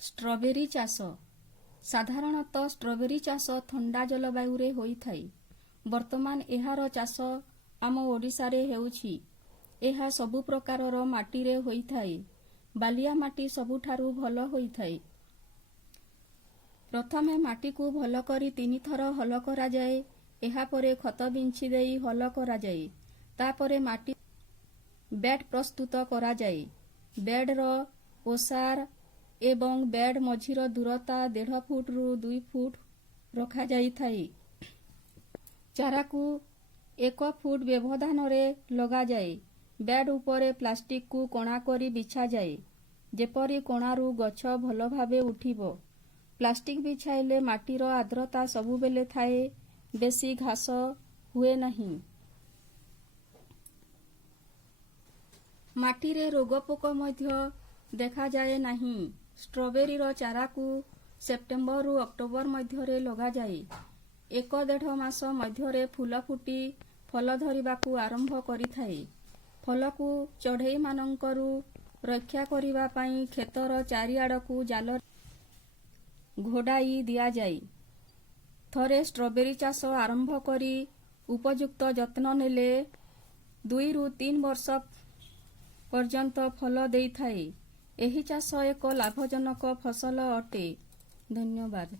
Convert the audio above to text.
Strawberry चाष साधारणतः strawberry चाष ठंडा जलवायु होइथाय। वर्तमान एहार चाष आम ओडिशारे हेउछि। एहा सबु प्रकारर माटीरे होइथाय। बालिया माटी सबुठारु भल होइथाय। प्रथमे माटी को भल करी 3 थर हल करा जाए। एहा परे खत बिंछि देई हल करा जाए। तापरे माटी बेड प्रस्तुत करा जाए। बेडर ओसार एवं बेड मझीर दूरता 1.5 फुट रु 2 फुट रखा जाइथाय। चारा को 1 फुट व्यवधान रे लगा जाए। बेड उपरे प्लास्टिक को कणा करी बिछा जाए। जेपरी कणारू गछ भल भावे उठिबो। प्लास्टिक बिछाइले माटीर आर्द्रता सबुबेले थाए। बेसी घास हुए नहीं। माटीरे रोगपोक मध्य देखा जाए नहीं। स्ट्रॉबेरीर चारा को सेप्टेम्बर रु अक्टोबर मध्य लगा जाए। 1-1.5 मास मध्य फूल फुटी फल धरिबाकू आरंभ करिथाए। फल को चढ़ई मानकरू रक्षा करिबा पई खेतर चारिआडकू जाल घोड़ाई दिया जाए। थरे स्ट्रॉबेरी चाष आरंभ करी उपयुक्त जत्न नेले 2 रु 3 वर्ष पर्यंत फल देइथाए। एही चाष एक लाभजनक फसल अटे। धन्यवाद।